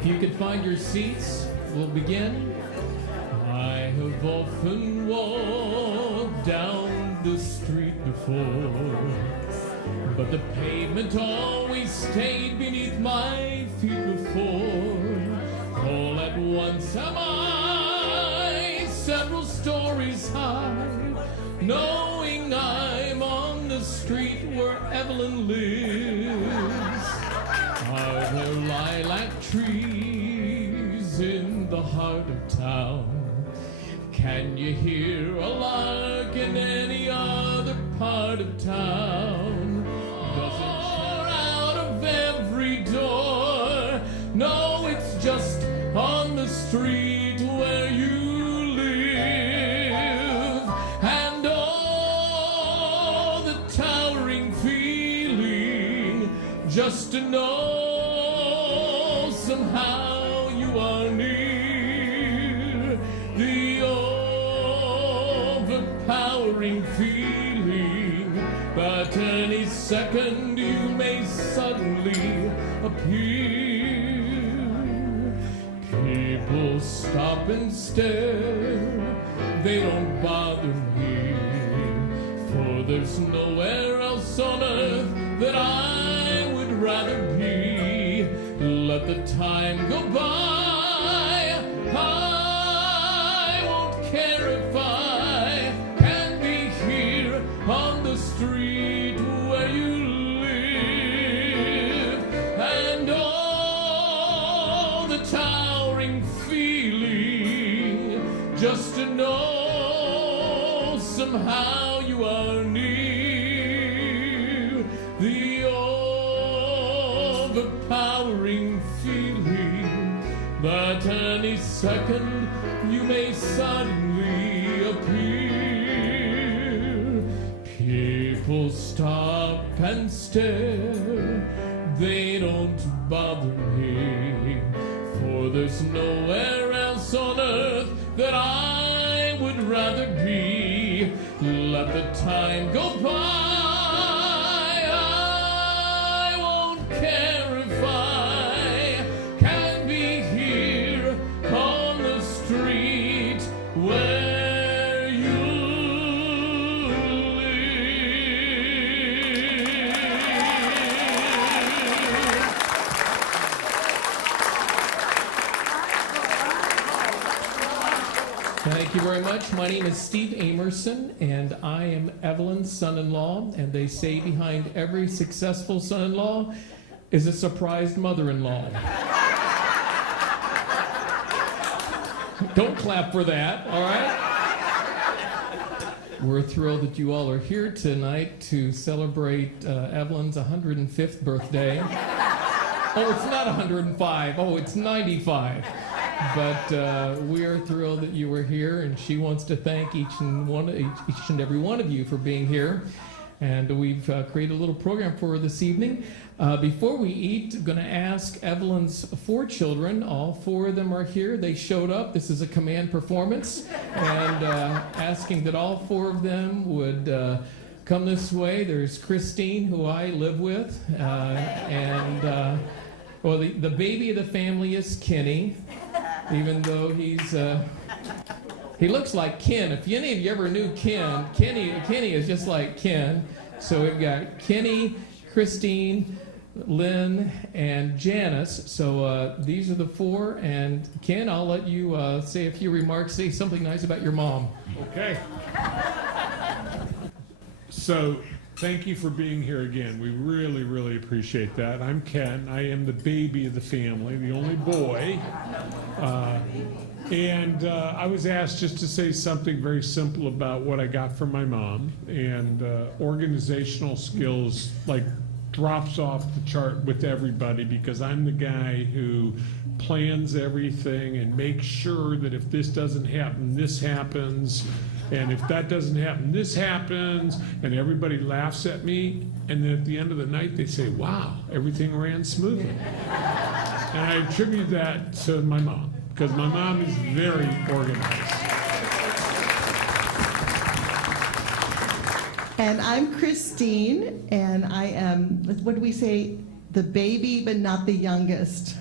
If you could find your seats, we'll begin. I have often walked down the street before, but the pavement always stayed beneath my feet before. All at once am I several stories high, knowing I'm on the street where Evelyn lives. Are there lilac trees in the heart of town? Can you hear a lark in any other part of town? Does it pour out of every door? No, it's just on the street where you live. And oh, the towering feeling just to know somehow you are near. The overpowering feeling that any second you may suddenly appear. People stop and stare, they don't bother me, for there's nowhere else on earth that I would rather be. Let the time go by, I won't care if I can be here on the street where you live. And oh, the towering feeling just to know somehow you are near. The overpowering feeling that any second you may suddenly appear. People stop and stare, they don't bother me, for there's nowhere else on earth that I would rather be. Let the time go by, I won't care if I can be here on the street where you live. Thank you very much. My name is Steve Amerson, and I am Evelyn's son-in-law, and they say behind every successful son-in-law is a surprised mother-in-law. Don't clap for that, all right? We're thrilled that you all are here tonight to celebrate Evelyn's 105th birthday. Oh, it's not 105. Oh, it's 95. But we are thrilled that you were here, and she wants to thank each and every one of you for being here. And we've created a little program for her this evening. Before we eat, I'm going to ask Evelyn's 4 children. All 4 of them are here. They showed up. This is a command performance. And asking that all 4 of them would come this way. There's Christine, who I live with. Well, the baby of the family is Kenny, even though he looks like Ken. If any of you ever knew Ken, Kenny is just like Ken. So we've got Kenny, Christine, Lynn, and Janice. So these are the 4. And Ken, I'll let you say a few remarks. Say something nice about your mom. Okay. So thank you for being here again. We really, really appreciate that. I'm Ken. I am the baby of the family, the only boy. And I was asked just to say something very simple about what I got from my mom. And organizational skills, like, drops off the chart with everybody, because I'm the guy who plans everything and makes sure that if this doesn't happen, this happens. And if that doesn't happen, this happens. And everybody laughs at me. And then at the end of the night, they say, wow, everything ran smoothly. And I attribute that to my mom, because my mom is very organized. And I'm Christine, and I am, what do we say, the baby but not the youngest.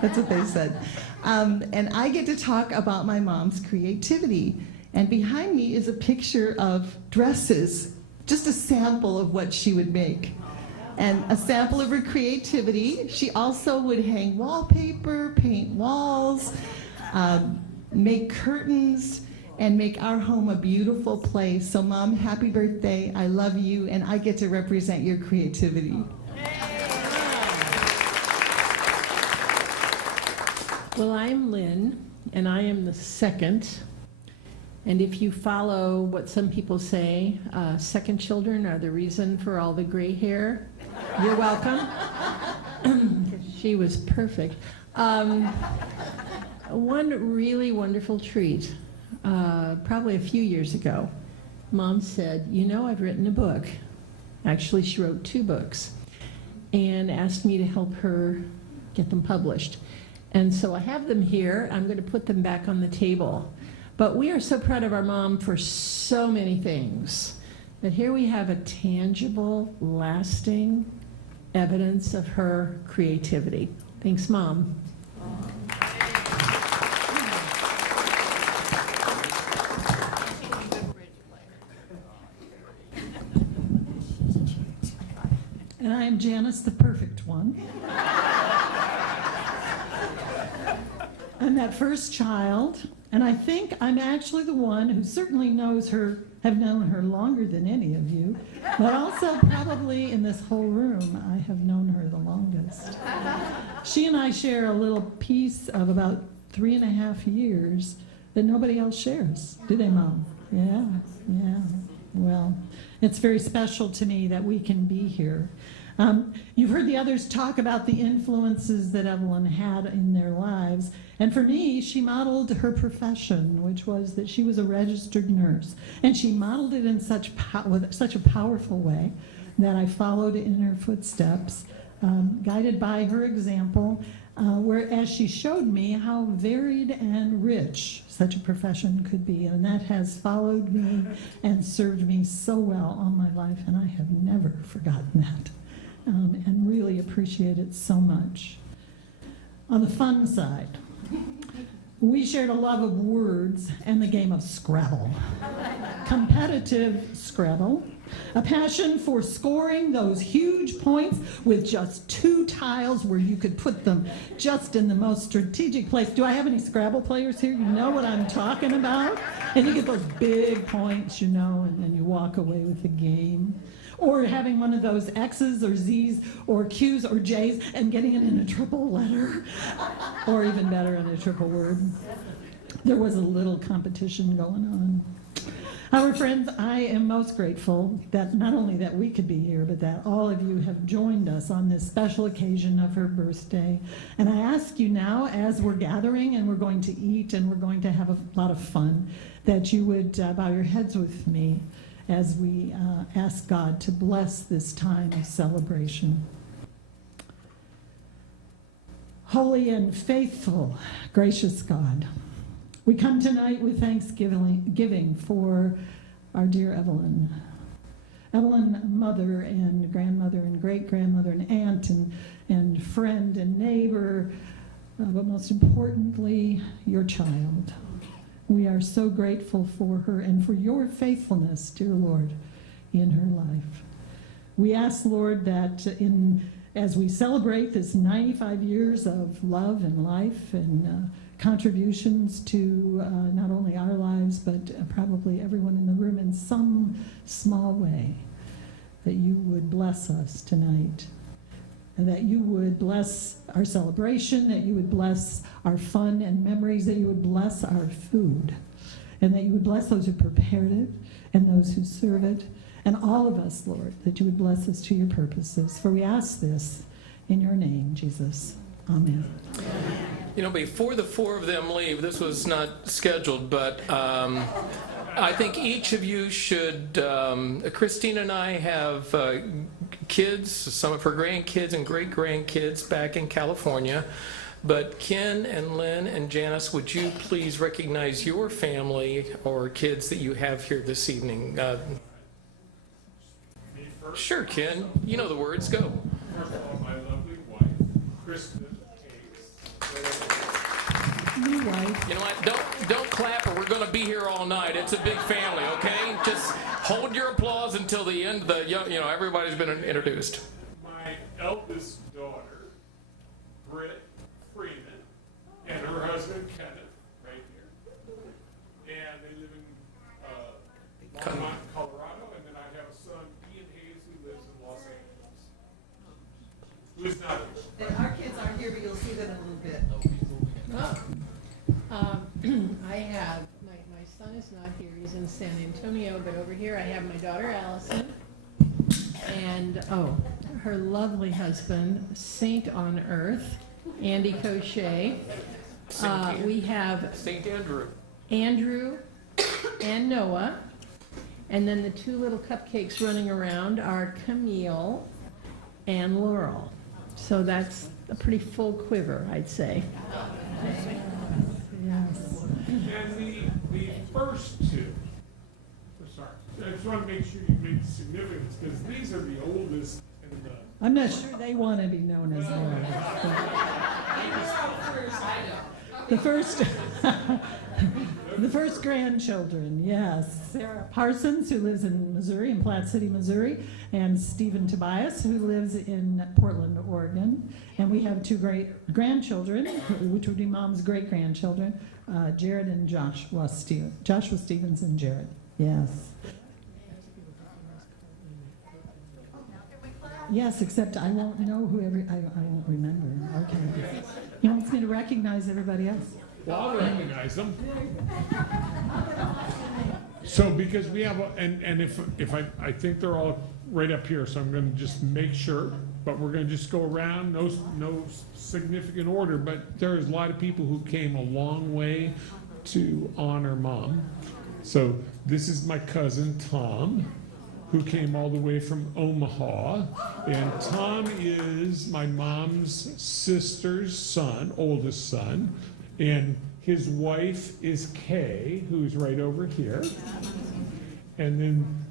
That's what they said. And I get to talk about my mom's creativity. And behind me is a picture of dresses, just a sample of what she would make. And a sample of her creativity. She also would hang wallpaper, paint walls, make curtains, and make our home a beautiful place. So Mom, happy birthday. I love you, and I get to represent your creativity. Well, I'm Lynn, and I am the second. And if you follow what some people say, second children are the reason for all the gray hair. You're welcome. She was perfect. One really wonderful treat, probably a few years ago, Mom said, you know, I've written a book. Actually, she wrote 2 books and asked me to help her get them published. And so I have them here. I'm going to put them back on the table. But we are so proud of our mom for so many things. But here we have a tangible, lasting evidence of her creativity. Thanks, Mom. And I am Janice, the perfect one. I'm that first child, and I think I'm actually the one who certainly knows her, have known her longer than any of you, but also probably in this whole room, I have known her the longest. She and I share a little piece of about 3.5 years that nobody else shares. Do they, Mom? Yeah. Well, it's very special to me that we can be here. You've heard the others talk about the influences that Evelyn had in their lives. And for me, she modeled her profession, which was that she was a registered nurse. And she modeled it in with such a powerful way that I followed in her footsteps, guided by her example, whereas she showed me how varied and rich such a profession could be. And that has followed me and served me so well all my life, and I have never forgotten that. And really appreciate it so much. On the fun side, we shared a love of words and the game of Scrabble. Competitive Scrabble, a passion for scoring those huge points with just 2 tiles where you could put them just in the most strategic place. Do I have any Scrabble players here? You know what I'm talking about? And you get those big points, you know, and then you walk away with the game. Or having one of those X's or Z's or Q's or J's and getting it in a triple letter, or even better, in a triple word. There was a little competition going on. However, friends, I am most grateful that not only that we could be here, but that all of you have joined us on this special occasion of her birthday. And I ask you now, as we're gathering and we're going to eat and we're going to have a lot of fun, that you would bow your heads with me as we ask God to bless this time of celebration. Holy and faithful, gracious God, we come tonight with thanksgiving for our dear Evelyn. Evelyn, mother and grandmother and great-grandmother and aunt and friend and neighbor, but most importantly, your child. We are so grateful for her and for your faithfulness, dear Lord, in her life. We ask, Lord, that as we celebrate this 95 years of love and life and contributions to not only our lives, but probably everyone in the room in some small way, that you would bless us tonight. And that you would bless our celebration, that you would bless our fun and memories, that you would bless our food, and that you would bless those who prepared it and those who serve it, and all of us, Lord, that you would bless us to your purposes. For we ask this in your name, Jesus. Amen. You know, before the 4 of them leave, this was not scheduled, but I think each of you should, Christine and I have kids, some of her grandkids and great-grandkids back in California. But Ken and Lynn and Janice, would you please recognize your family or kids that you have here this evening? Me first. Sure, Ken. You know the words. Go. First of all, my lovely wife, Kristen A. wife. You know what? Don't clap, or we're going to be here all night. It's a big family, okay? Just hold your applause until the end. Everybody's been introduced. My eldest daughter, Britt Freeman, and her husband Kenneth, right here, and they live in Longmont, Colorado. And then I have a son, Ian Hayes, who lives in Los Angeles. Who is not. And our kids aren't here, but you'll see them in a little bit. I have, my son is not here, he's in San Antonio, but over here I have my daughter Allison, and, her lovely husband, Saint on Earth, Andy Cochet. We have St. Andrew. Andrew and Noah, and then the two little cupcakes running around are Camille and Laurel. So that's a pretty full quiver, I'd say. Yes. And the first two, sorry, I just want to make sure you make the significance, because these are the oldest in the. I'm not sure they want to be known as Laurel. The first, the first grandchildren, yes. Sarah Parsons, who lives in Missouri, in Platte City, Missouri, and Stephen Tobias, who lives in Portland, Oregon. And we have two great grandchildren, which would be Mom's great grandchildren, Jared and Joshua Stevens and Jared. Yes. Yes, except I won't know I won't remember. Okay. He wants me to recognize everybody else. Well, I'll recognize them. So because we have, and if I think they're all right up here, so I'm going to just make sure, but we're going to just go around, no significant order, but there's a lot of people who came a long way to honor Mom. So this is my cousin, Tom, who came all the way from Omaha. And Tom is my mom's sister's son, oldest son. And his wife is Kay, who's right over here. And then,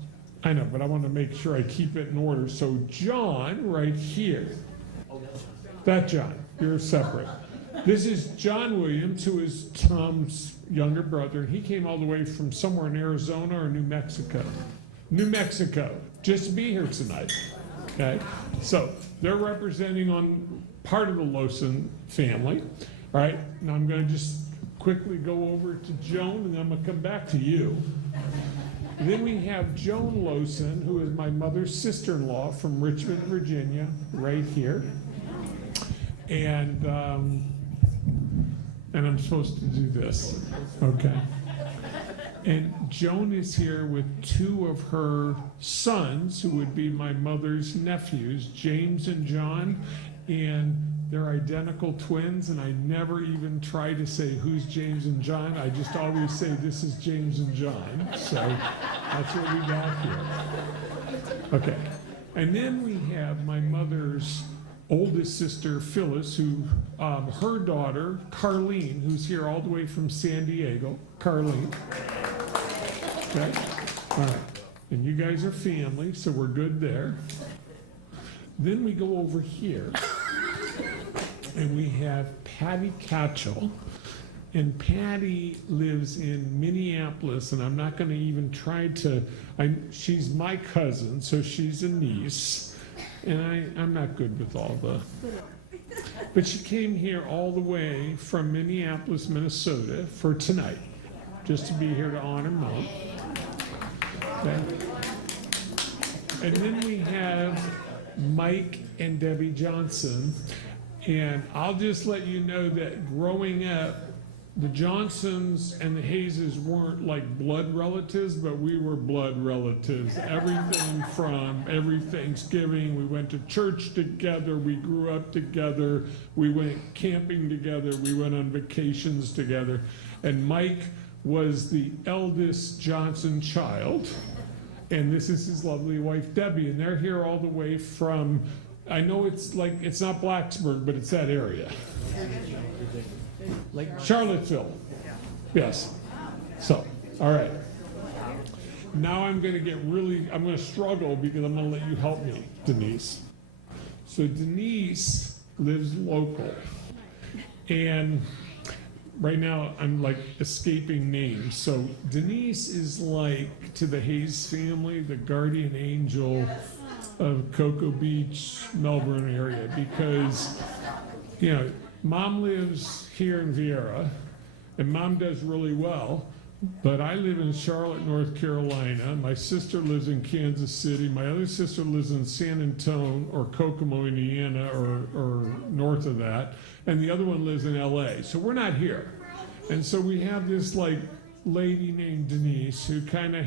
I know, but I want to make sure I keep it in order. So John, right here. That John, you're separate. This is John Williams, who is Tom's younger brother. He came all the way from somewhere in Arizona or New Mexico. New Mexico, just to be here tonight. Okay, so they're representing on part of the Lawson family. All right, now I'm going to just quickly go over to Joan, and then I'm going to come back to you. And then we have Joan Lawson, who is my mother's sister-in-law from Richmond, Virginia, right here. And I'm supposed to do this, okay? And Joan is here with two of her sons, who would be my mother's nephews, James and John, and they're identical twins, and I never even try to say who's James and John. I just always say this is James and John. So that's what we got here. Okay. And then we have my mother's oldest sister, Phyllis, who, her daughter, Carlene, who's here all the way from San Diego. Carlene. Okay? All right. And you guys are family, so we're good there. Then we go over here, and we have Patty Catchell. And Patty lives in Minneapolis, and I'm not going to even try to, she's my cousin, so she's a niece. And I'm not good with all the, but she came here all the way from Minneapolis, Minnesota for tonight, just to be here to honor Mom. Okay. And then we have Mike and Debbie Johnson. And I'll just let you know that growing up, the Johnsons and the Hayeses weren't like blood relatives, but we were blood relatives. Everything from every Thanksgiving, we went to church together, we grew up together, we went camping together, we went on vacations together. And Mike was the eldest Johnson child, and this is his lovely wife, Debbie, and they're here all the way from, I know it's not Blacksburg, but it's that area. Charlottesville. Yes. So, all right. Now I'm going to struggle because I'm going to let you help me, Denise. So Denise lives local. And right now I'm like escaping names. So Denise is like, to the Hayes family, the guardian angel of Cocoa Beach, Melbourne area, because, you know, Mom lives here in Viera, and Mom does really well, but I live in Charlotte, North Carolina. My sister lives in Kansas City. My other sister lives in San Antonio or Kokomo, Indiana, or north of that, and the other one lives in LA. So we're not here. And so we have this like lady named Denise who kind of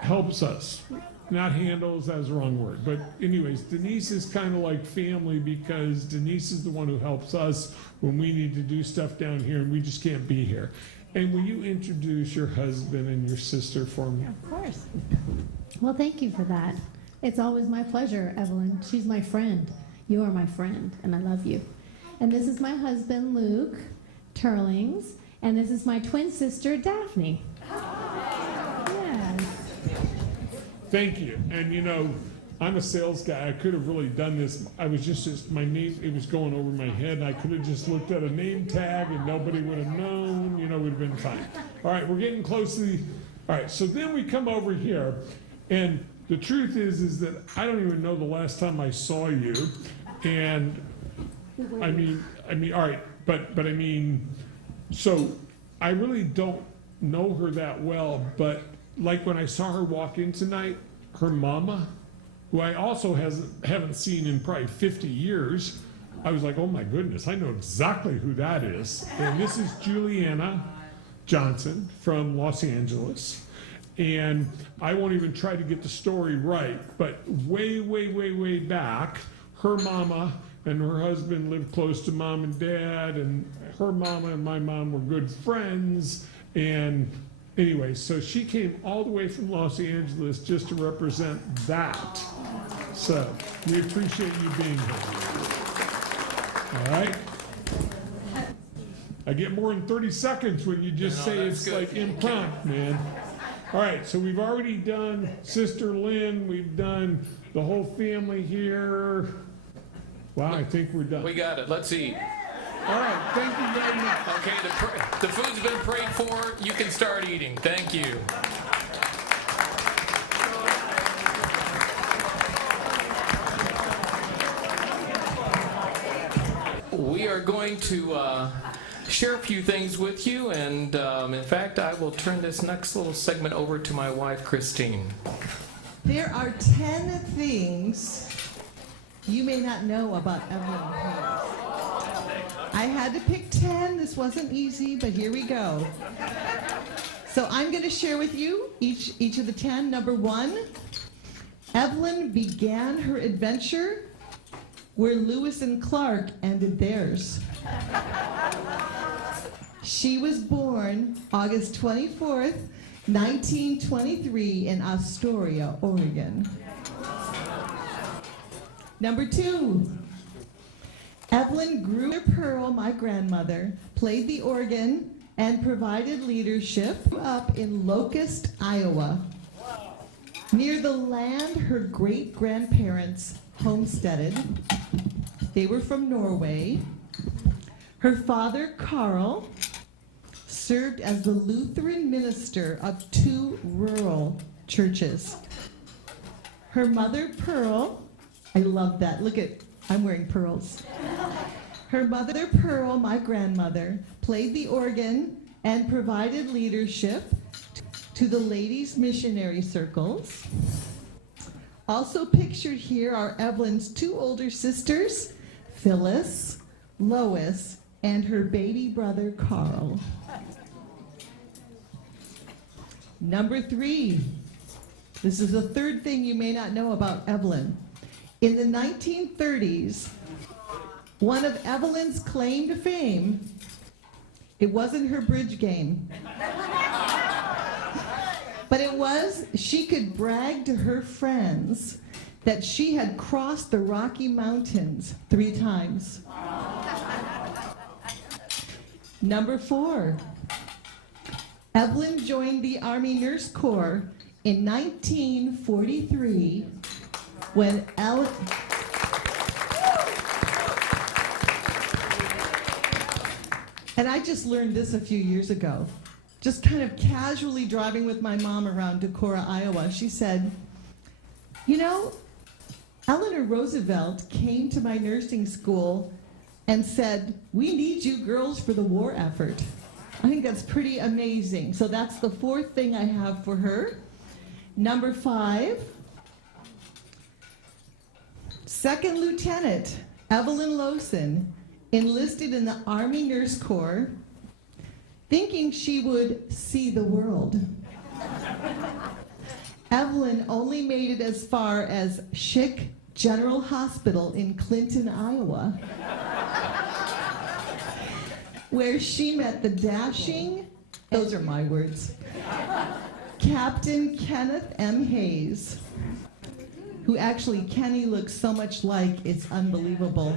helps us. Not handles, that's the wrong word. But anyways, Denise is kind of like family because Denise is the one who helps us when we need to do stuff down here and we just can't be here. And will you introduce your husband and your sister for me? Of course. Well, thank you for that. It's always my pleasure, Evelyn. She's my friend. You are my friend, and I love you. And this is my husband, Luke Turlings, and this is my twin sister, Daphne. Yes. Thank you. And you know, I'm a sales guy. I could have really done this. I was just my name, it was going over my head. I could have just looked at a name tag and nobody would have known, you know, it would have been fine. All right, we're getting close to the, all right, so then we come over here, and the truth is that I don't even know the last time I saw you. And I mean, all right, but I mean, so I really don't know her that well, but like when I saw her walk in tonight, her mama, who I also haven't seen in probably 50 years, I was like, oh my goodness, I know exactly who that is. And this is Juliana Johnson from Los Angeles. And I won't even try to get the story right, but way back, her mama and her husband lived close to Mom and Dad, and her mama and my mom were good friends. And anyway, so she came all the way from Los Angeles just to represent that. So we appreciate you being here. All right? I get more than 30 seconds when you just say it's good. Like impromptu, man. All right, so we've already done Sister Lynn. We've done the whole family here. Wow, I think we're done. We got it. Let's eat. All right, thank you very much. Okay, the food's been prayed for. You can start eating. Thank you. We are going to share a few things with you, and in fact, I will turn this next little segment over to my wife, Christine. There are 10 things you may not know about Evelyn Hayes. I had to pick 10. This wasn't easy, but here we go. So I'm going to share with you each of the 10. Number 1, Evelyn began her adventure where Lewis and Clark ended theirs. She was born August 24th, 1923 in Astoria, Oregon. Number 2, Evelyn grew Pearl, my grandmother, played the organ, and provided leadership up in Locust, Iowa, near the land her great-grandparents homesteaded. They were from Norway. Her father, Carl, served as the Lutheran minister of 2 rural churches. Her mother, Pearl, I love that. Look at, I'm wearing pearls. Her mother, Pearl, my grandmother, played the organ and provided leadership to the ladies' missionary circles. Also pictured here are Evelyn's 2 older sisters, Phyllis, Lois, and her baby brother, Carl. Number 3, this is the 3rd thing you may not know about Evelyn. In the 1930s, one of Evelyn's claim to fame, it wasn't her bridge game, but it was she could brag to her friends that she had crossed the Rocky Mountains 3 times. Number 4, Evelyn joined the Army Nurse Corps in 1943 when And I just learned this a few years ago. Just kind of casually driving with my mom around Decorah, Iowa. She said, you know, Eleanor Roosevelt came to my nursing school and said, we need you girls for the war effort. I think that's pretty amazing. So that's the fourth thing I have for her. Number 5, Second Lieutenant Evelyn Lawson enlisted in the Army Nurse Corps thinking she would see the world. Evelyn only made it as far as Schick General Hospital in Clinton, Iowa, where she met the dashing, those are my words, Captain Kenneth M. Hayes, who actually Kenny looks so much like it's unbelievable.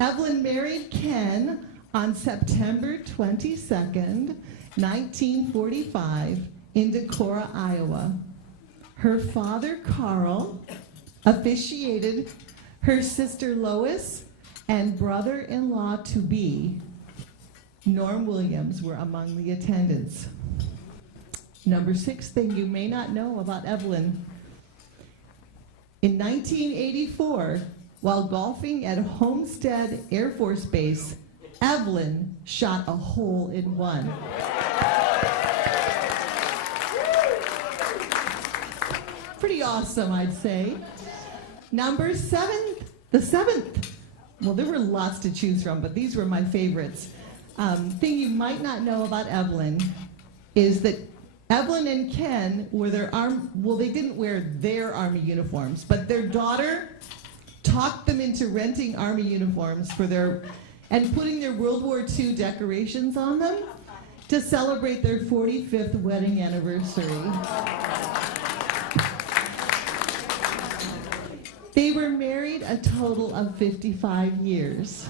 Evelyn married Ken on September 22nd, 1945, in Decorah, Iowa. Her father, Carl, officiated her sister Lois and brother-in-law to be, Norm Williams, were among the attendants. Number 6 thing you may not know about Evelyn. In 1984, while golfing at Homestead Air Force Base, Evelyn shot a hole in one. Pretty awesome, I'd say. Number 7, the 7th. Well, there were lots to choose from, but these were my favorites. Thing you might not know about Evelyn is that Evelyn and Ken were they didn't wear their Army uniforms, but their daughter talked them into renting Army uniforms and putting their World War II decorations on them to celebrate their 45th wedding anniversary. They were married a total of 55 years.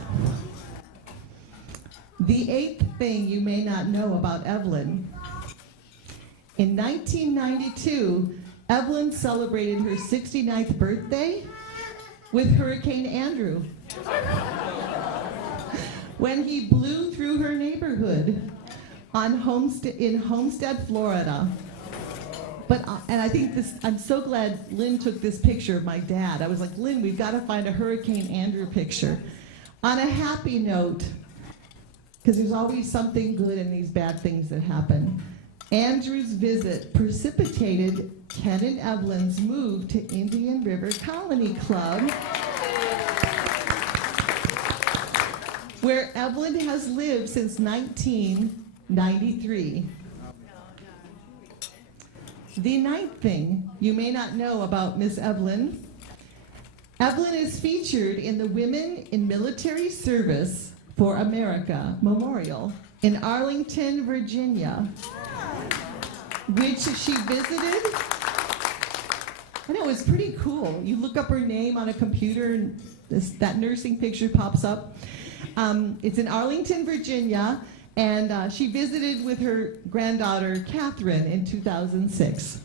The 8th thing you may not know about Evelyn. In 1992, Evelyn celebrated her 69th birthday with Hurricane Andrew, when he blew through her neighborhood in Homestead, Florida. And I think I'm so glad Lynn took this picture of my dad. I was like, Lynn, we've got to find a Hurricane Andrew picture. On a happy note, because there's always something good in these bad things that happen, Andrew's visit precipitated Ken and Evelyn's move to Indian River Colony Club, where Evelyn has lived since 1993. The 9th thing you may not know about Miss Evelyn. Evelyn is featured in the Women in Military Service for America Memorial in Arlington, Virginia, which she visited. And it was pretty cool. You look up her name on a computer and that nursing picture pops up. It's in Arlington, Virginia, and she visited with her granddaughter, Catherine, in 2006.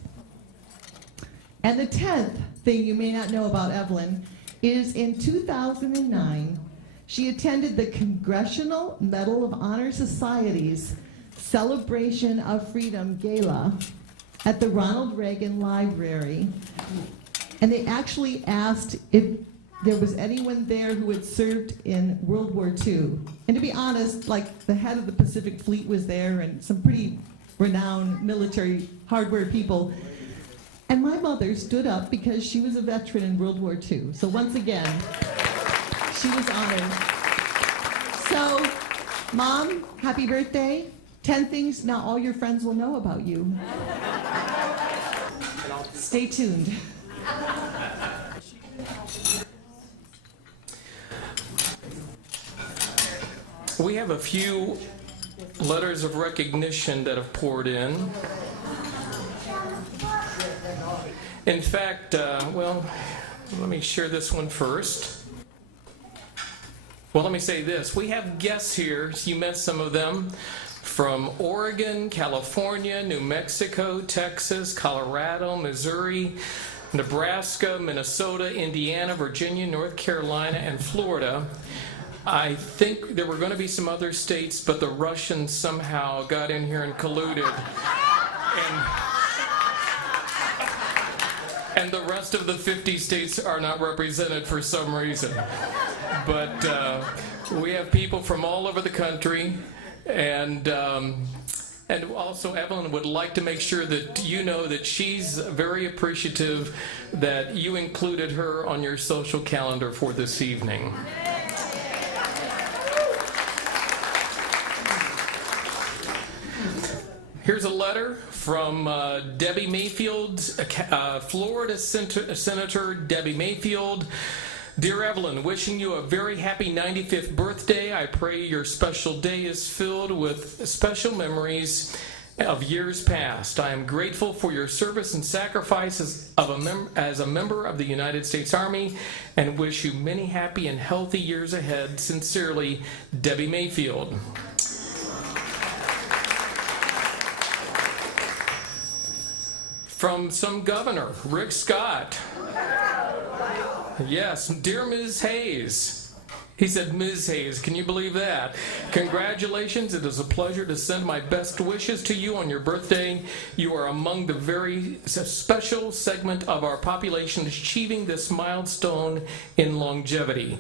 And the 10th thing you may not know about Evelyn is in 2009, she attended the Congressional Medal of Honor Society's Celebration of Freedom Gala at the Ronald Reagan Library. And they actually asked if there was anyone there who had served in World War II. And to be honest, like the head of the Pacific Fleet was there and some pretty renowned military hardware people. And my mother stood up because she was a veteran in World War II. So once again, she was honored. So, Mom, happy birthday. 10 things now all your friends will know about you. Stay tuned. We have a few letters of recognition that have poured in. In fact, well, let me share this one first. Well, let me say this. We have guests here, you met some of them, from Oregon, California, New Mexico, Texas, Colorado, Missouri, Nebraska, Minnesota, Indiana, Virginia, North Carolina, and Florida. I think there were going to be some other states, but the Russians somehow got in here and colluded. And the rest of the 50 states are not represented for some reason. But we have people from all over the country, and also Evelyn would like to make sure that you know that she's very appreciative that you included her on your social calendar for this evening. Here's a letter from Debbie Mayfield, Florida Senator Debbie Mayfield. Dear Evelyn, wishing you a very happy 95th birthday. I pray your special day is filled with special memories of years past. I am grateful for your service and sacrifices as a member of the United States Army and wish you many happy and healthy years ahead. Sincerely, Debbie Mayfield. From some governor, Rick Scott. Yes, dear Ms. Hayes. He said, Ms. Hayes, can you believe that? Congratulations, it is a pleasure to send my best wishes to you on your birthday. You are among the very special segment of our population achieving this milestone in longevity.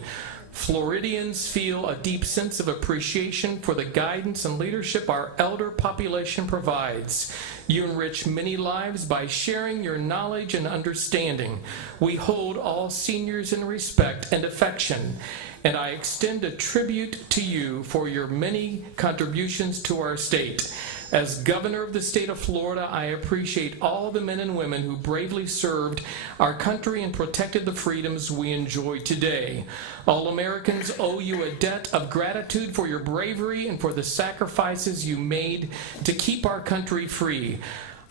Floridians feel a deep sense of appreciation for the guidance and leadership our elder population provides. You enrich many lives by sharing your knowledge and understanding. We hold all seniors in respect and affection, and I extend a tribute to you for your many contributions to our state. As governor of the state of Florida, I appreciate all the men and women who bravely served our country and protected the freedoms we enjoy today. All Americans owe you a debt of gratitude for your bravery and for the sacrifices you made to keep our country free.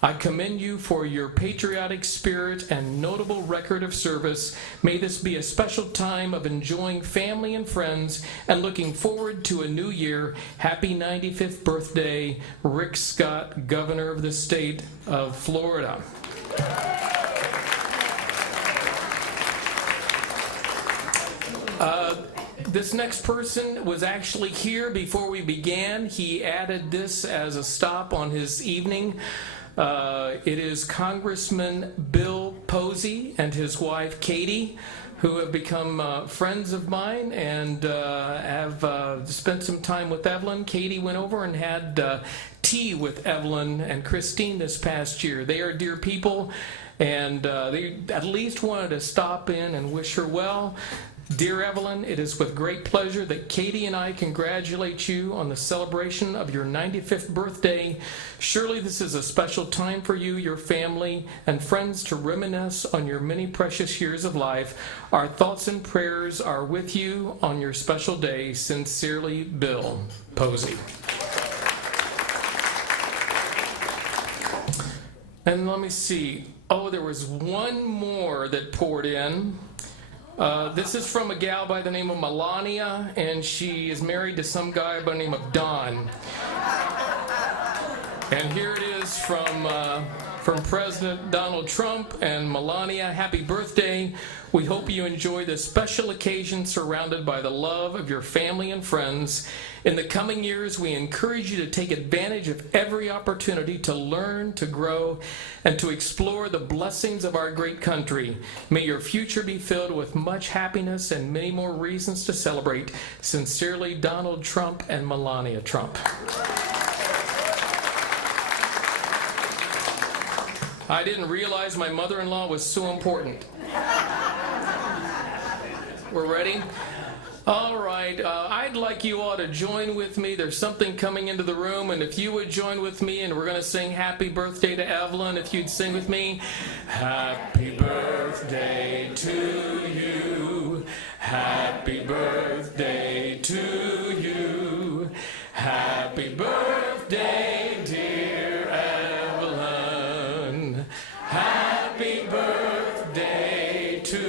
I commend you for your patriotic spirit and notable record of service. May this be a special time of enjoying family and friends and looking forward to a new year. Happy 95th birthday, Rick Scott, Governor of the state of Florida. This next person was actually here before we began. He added this as a stop on his evening. It is Congressman Bill Posey and his wife Katie, who have become friends of mine and have spent some time with Evelyn. Katie went over and had tea with Evelyn and Christine this past year. They are dear people, and they at least wanted to stop in and wish her well. Dear Evelyn, it is with great pleasure that Katie and I congratulate you on the celebration of your 95th birthday. Surely this is a special time for you, your family, and friends to reminisce on your many precious years of life. Our thoughts and prayers are with you on your special day. Sincerely, Bill Posey. And let me see. Oh, there was one more that poured in. This is from a gal by the name of Melania, and she is married to some guy by the name of Don. And here it is from President Donald Trump and Melania. Happy birthday. We hope you enjoy this special occasion surrounded by the love of your family and friends. In the coming years, we encourage you to take advantage of every opportunity to learn, to grow, and to explore the blessings of our great country. May your future be filled with much happiness and many more reasons to celebrate. Sincerely, Donald Trump and Melania Trump. I didn't realize my mother-in-law was so important. We're ready? All right, I'd like you all to join with me. There's something coming into the room, and if you would join with me, and we're going to sing Happy Birthday to Evelyn. If you'd sing with me. Happy birthday to you. Happy birthday to you. Happy birthday, dear Evelyn. Happy birthday to you.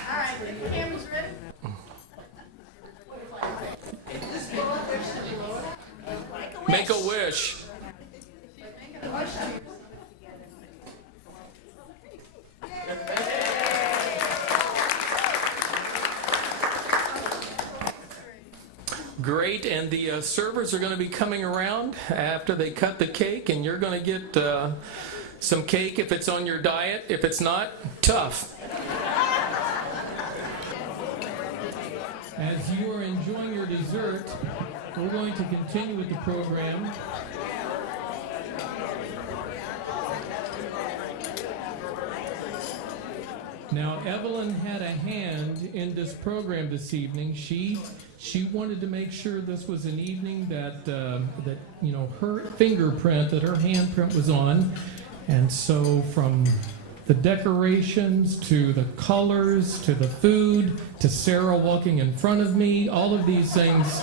All right, the camera's ready. Make a wish. Great, and the servers are going to be coming around after they cut the cake, and you're going to get some cake if it's on your diet. If it's not, tough. As you are enjoying your dessert, we're going to continue with the program. Now, Evelyn had a hand in this program this evening. She wanted to make sure this was an evening that you know, her fingerprint, that her handprint was on. And so from the decorations to the colors to the food to Sarah walking in front of me, all of these things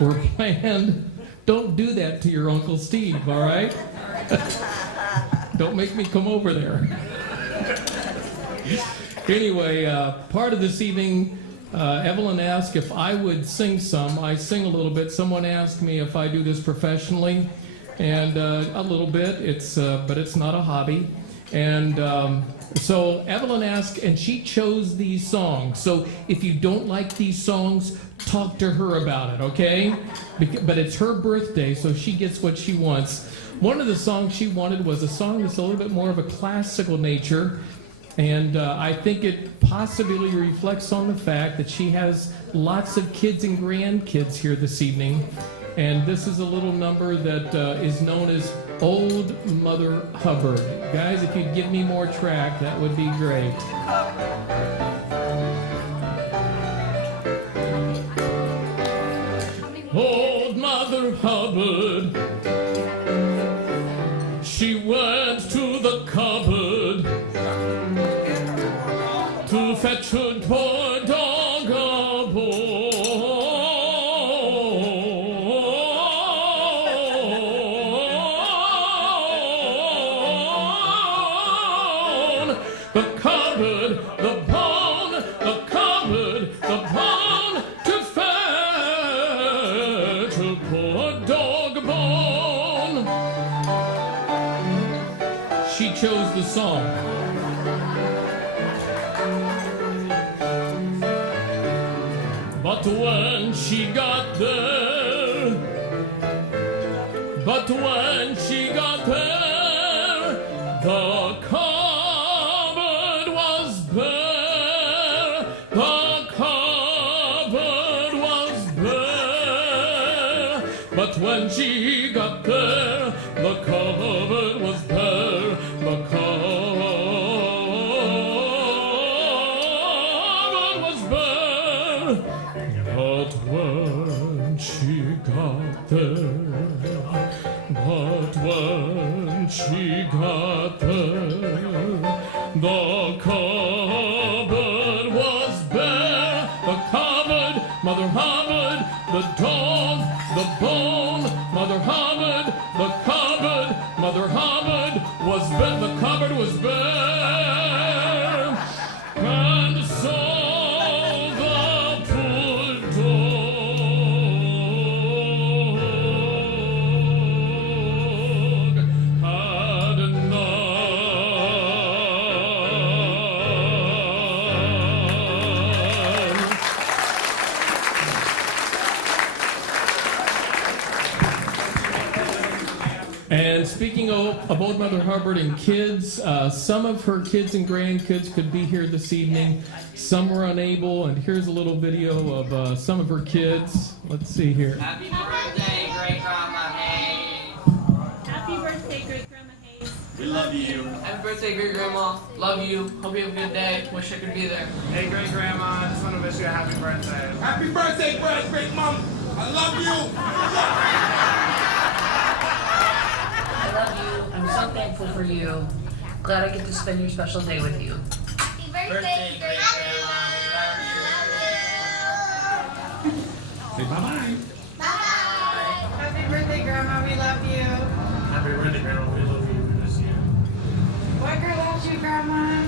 were planned. Don't do that to your Uncle Steve, all right? Don't make me come over there. Anyway, part of this evening, Evelyn asked if I would sing some. I sing a little bit. Someone asked me if I do this professionally, and a little bit. But it's not a hobby. And so Evelyn asked, and she chose these songs. So if you don't like these songs, talk to her about it, okay? But it's her birthday, so she gets what she wants. One of the songs she wanted was a song that's a little bit more of a classical nature. And I think it possibly reflects on the fact that she has lots of kids and grandkids here this evening. And this is a little number that is known as Old Mother Hubbard. Guys, if you'd give me more track, that would be great. Old Mother Hubbard, she went to the cupboard to fetch her poor dog a bone. The cupboard, the bone, the cupboard, the bone, to fetch her poor dog a bone. She chose the song. But when she got there, the cupboard was bare, the cupboard was bare. But when she got there, the cupboard was bare, the cupboard was bare. But when she got there, the cupboard was bare. The cupboard, Mother Hubbard, the dog, the bone, Mother Hubbard, the cupboard, Mother Hubbard was bare. The cupboard was bare. And so the poor dog had And speaking of Old Mother Hubbard and kids, some of her kids and grandkids could be here this evening. Some were unable, and here's a little video of some of her kids. Let's see here. Happy birthday, Great Grandma Hayes. Happy birthday, Great Grandma Hayes. We love you. Happy birthday, Great Grandma. Love you. Hope you have a good day. Wish I could be there. Hey, Great Grandma, I just want to wish you a happy birthday. Happy birthday, great mom. I love you. I love you. I'm so thankful for you. Glad I get to spend your special day with you. Happy birthday, Great Grandma. Say bye-bye. Bye. Happy birthday, Grandma. We love you. Happy birthday, Grandma. We love you. We miss you. Walker loves you, Grandma.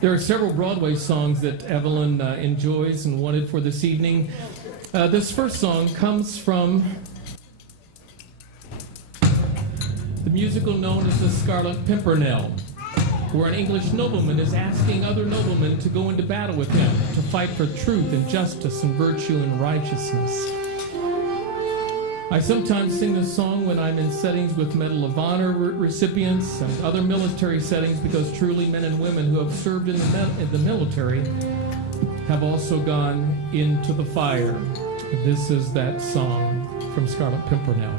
There are several Broadway songs that Evelyn enjoys and wanted for this evening. This first song comes from the musical known as the Scarlet Pimpernel, where an English nobleman is asking other noblemen to go into battle with him to fight for truth and justice and virtue and righteousness. I sometimes sing this song when I'm in settings with Medal of Honor recipients and other military settings, because truly men and women who have served in the military have also gone into the fire. This is that song from Scarlet Pimpernel.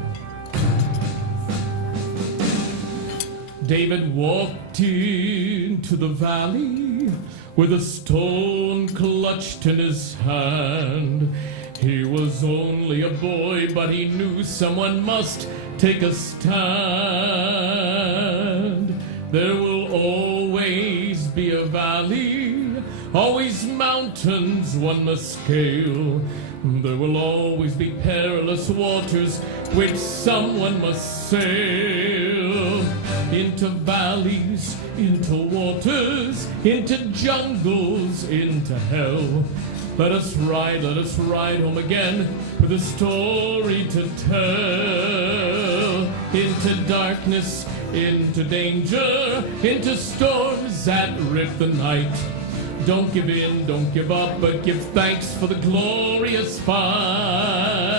David walked into the valley with a stone clutched in his hand. He was only a boy, but he knew someone must take a stand. There will always be a valley, always mountains one must scale. There will always be perilous waters which someone must sail. Into valleys, into waters, into jungles, into hell. Let us ride home again with a story to tell. Into darkness, into danger, into storms that rip the night. Don't give in, don't give up, but give thanks for the glorious fight.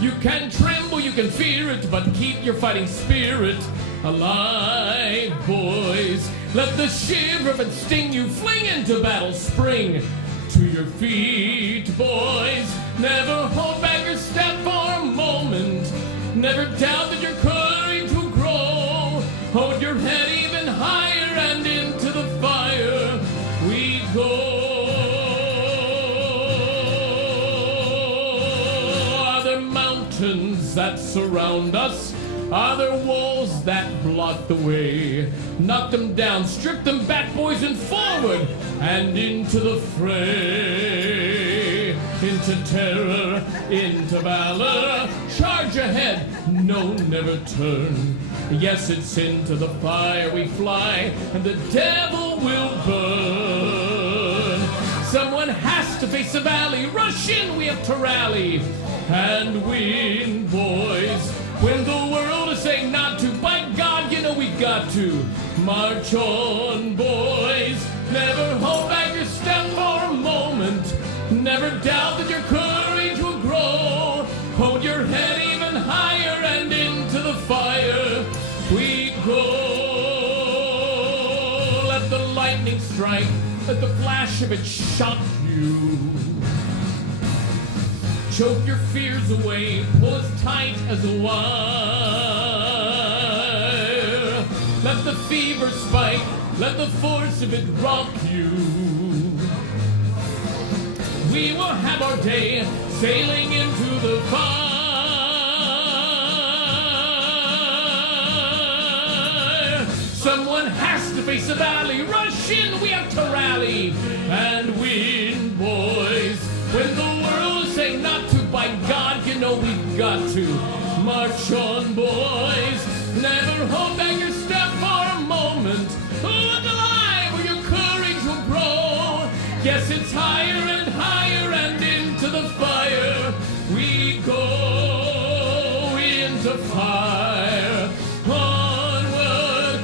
You can tremble, you can fear it, but keep your fighting spirit alive, boys. Let the shiver of it sting you, fling into battle, spring to your feet, boys. Never hold back your step for a moment. Never doubt that your courage will grow. Hold your head even higher, and into the fire we go. Are there mountains that surround us? Are there walls that block the way? Knock them down, strip them back, boys, and forward, and into the fray. Into terror, into valor, charge ahead, no, never turn. Yes, it's into the fire we fly, and the devil will burn. Someone has to face the valley, rush in, we have to rally, and win, boys. When the world is saying not to, by God, you know we got to. March on, boys. Never hold back your step for a moment. Never doubt that your courage will grow. Hold your head even higher, and into the fire we go. Let the lightning strike. Let the flash of it shock you. Choke your fears away, pull as tight as a wire. Let the fever spike, let the force of it rock you. We will have our day, sailing into the fire. Someone has to face the valley, rush in, we have to rally, and win, boys. When the world is saying not to, by God, you know we've got to. March on, boys. Never hold back your step for a moment. Look alive where your courage will grow. Yes, it's higher and higher, and into the fire we go. Into fire. Onward,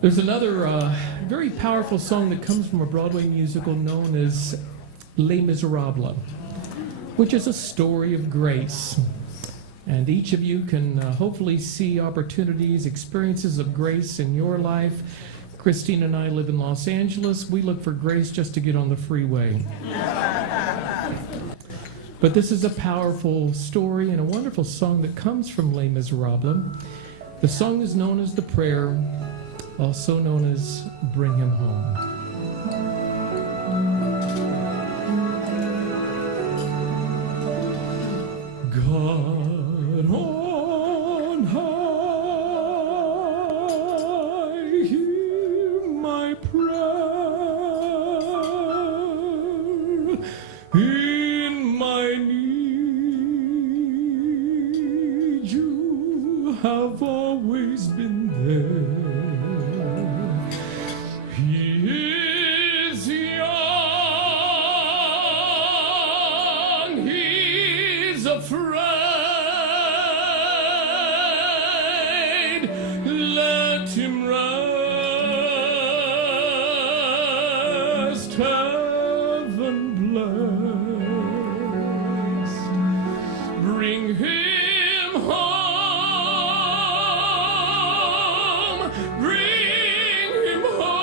There's another very powerful song that comes from a Broadway musical known as Les Miserables, which is a story of grace. And each of you can hopefully see opportunities, experiences of grace in your life. Christine and I live in Los Angeles. We look for grace just to get on the freeway. But this is a powerful story and a wonderful song that comes from Les Miserables. The song is known as The Prayer, also known as Bring Him Home. God on high, hear my prayer. In my need, you have always afraid. Let him rest, heaven blessed. Bring him home, bring him home,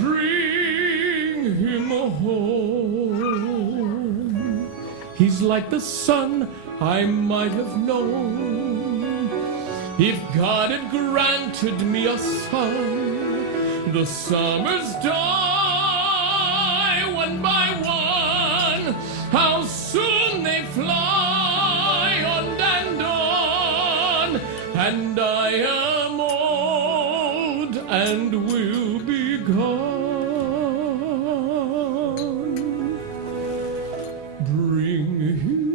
bring him home. He's like the son I might have known if God had granted me a son. The summers die one by one, how soon they fly on and on, and I am old and will be gone. Bring him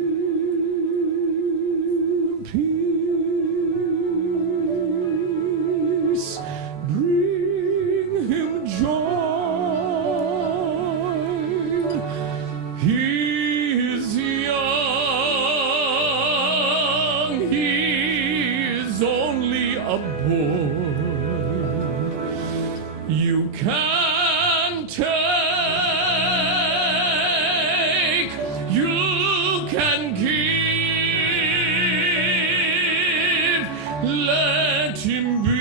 peace, bring him joy. He is young, he is only a boy. You can take, you can give, let him be,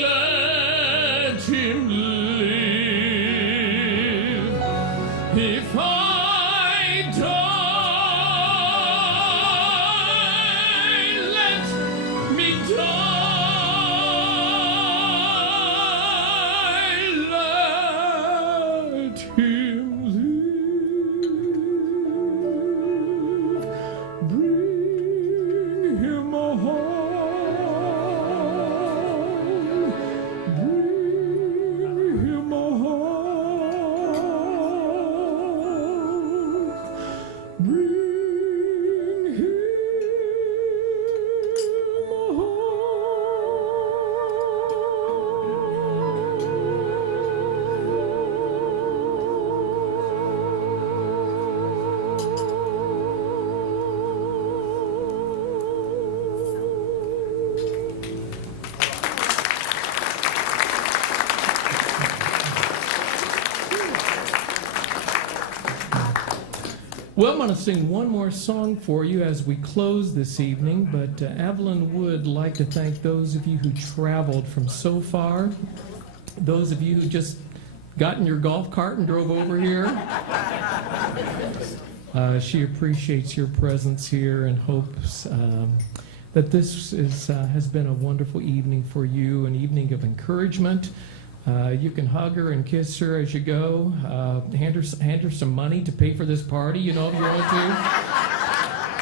let him live. If I die, let me die, let him live. Bring him home, bring him home, bring him Well, I'm going to sing one more song for you as we close this evening, but Evelyn would like to thank those of you who traveled from so far, those of you who just got in your golf cart and drove over here. She appreciates your presence here and hopes that this has been a wonderful evening for you, an evening of encouragement. You can hug her and kiss her as you go. Hand her some money to pay for this party, you know, if you want to.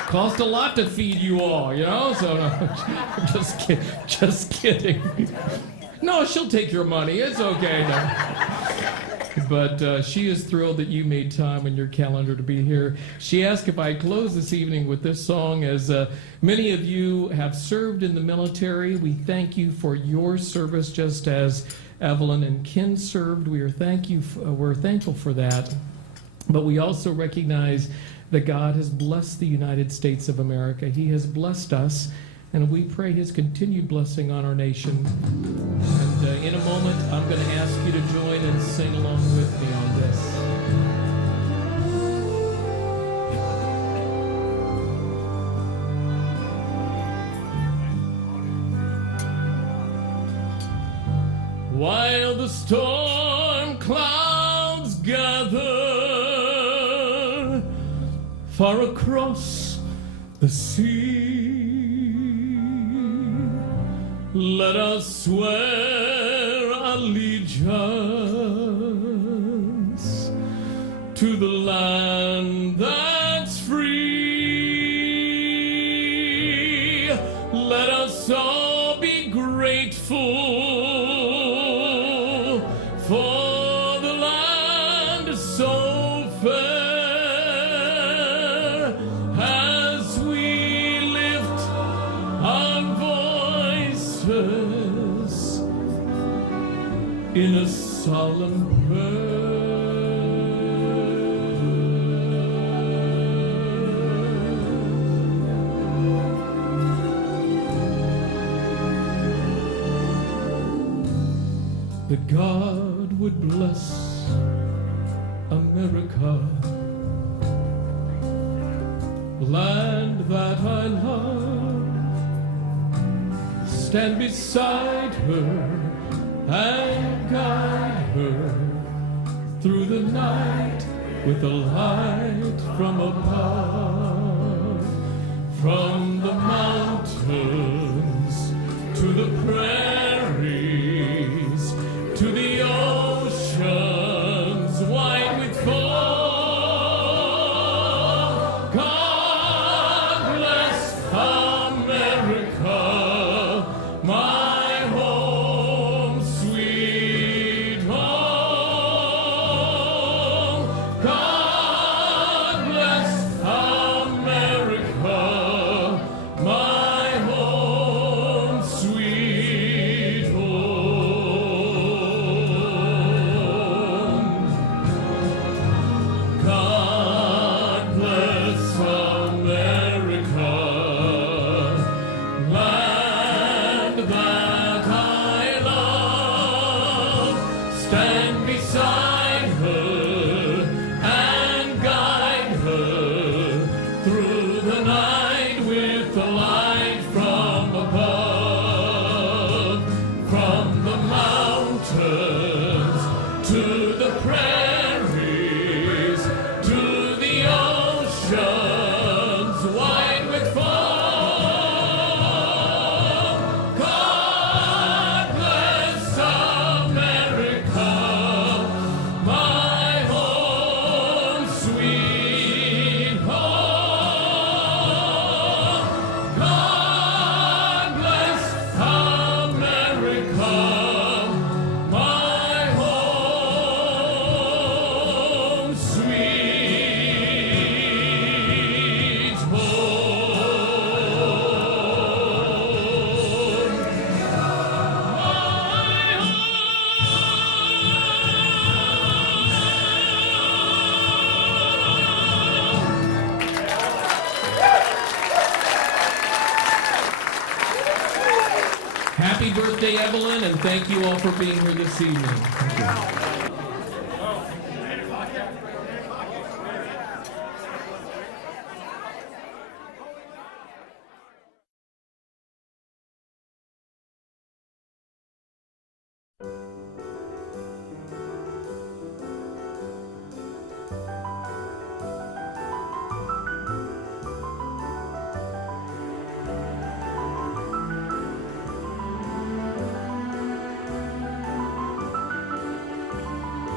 Cost a lot to feed you all, you know. So no, just kidding. No, she'll take your money. It's okay. No. But she is thrilled that you made time in your calendar to be here. She asked if I close this evening with this song, as many of you have served in the military. We thank you for your service, just as Evelyn and Ken served. We're thankful for that. But we also recognize that God has blessed the United States of America. He has blessed us, and we pray His continued blessing on our nation. And in a moment, I'm going to ask you to join and sing along with me on this. While the storm clouds gather far across the sea, let us swear allegiance to the land that's free. Let us all be grateful for the land so fair, as we lift our voices in a solemn prayer that God would bless America, land that I love, stand beside her and guide her through the night with a light from above, from the mountains to the prairies to the oceans wide with foam. God bless America, my home, sweet home. God bless America, my home, sweet home. God bless America, land that I love. Stand beside her and guide her through the night with the light from above, from the mountains to the prairies to the oceans wide with foam. God bless America, my home, sweet home. God bless America, my home, sweet Happy birthday, Evelyn, and thank you all for being here this evening. Thank you.